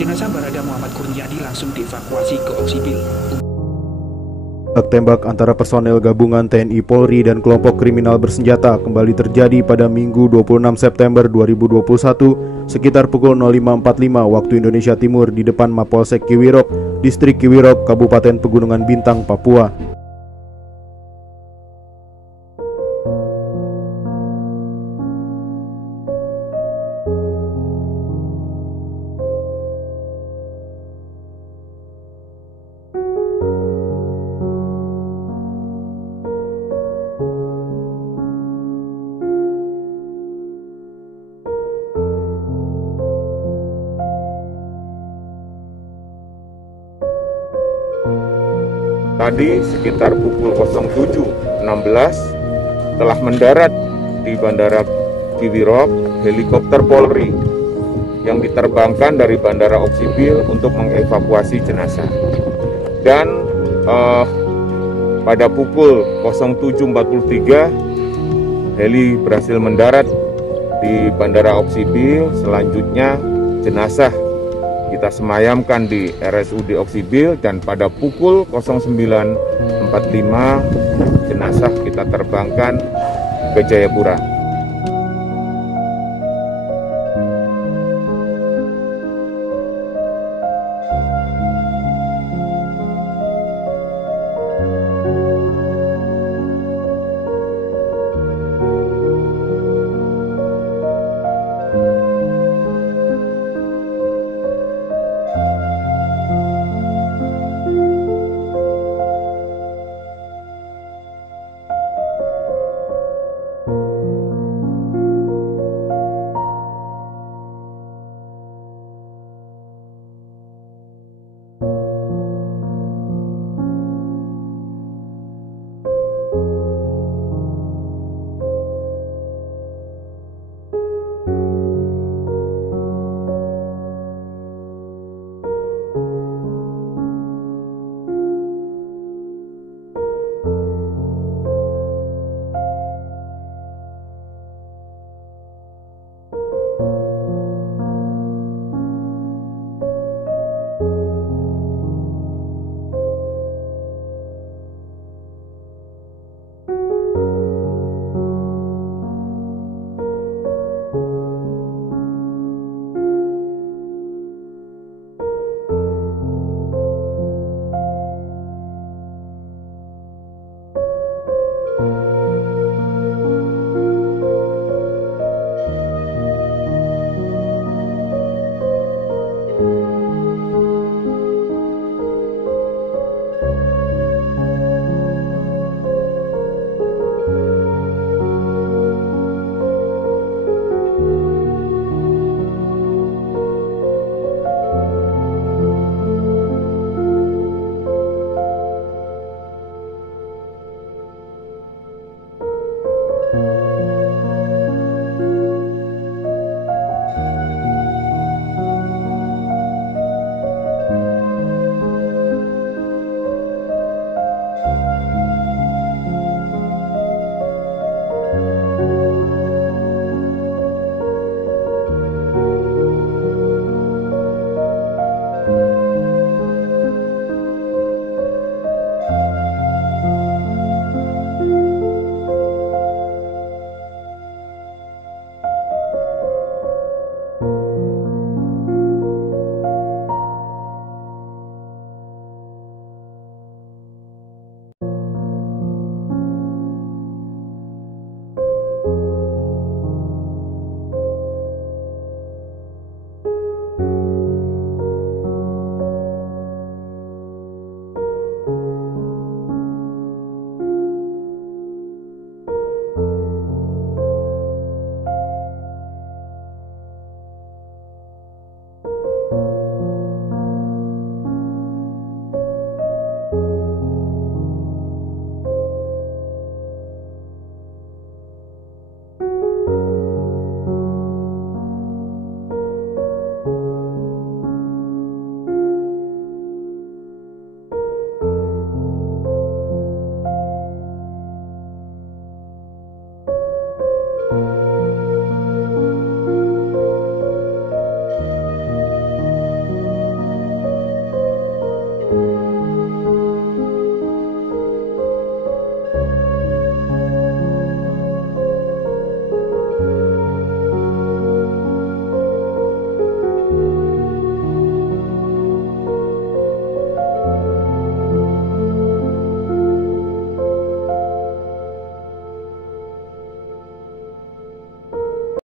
Jenazah Barada Muhammad Kurniadi langsung dievakuasi ke Oksibil. Tembak antara personel gabungan TNI Polri dan kelompok kriminal bersenjata kembali terjadi pada Minggu 26 September 2021 sekitar pukul 05.45 waktu Indonesia Timur di depan Mapolsek Kiwirok, Distrik Kiwirok, Kabupaten Pegunungan Bintang, Papua. Tadi sekitar pukul 07.16 telah mendarat di Bandara Kiwirok helikopter Polri yang diterbangkan dari Bandara Oksibil untuk mengevakuasi jenazah. Dan pada pukul 07.43 heli berhasil mendarat di Bandara Oksibil. Selanjutnya jenazah kita semayamkan di RSUD Oksibil dan pada pukul 09.45 jenazah kita terbangkan ke Jayapura.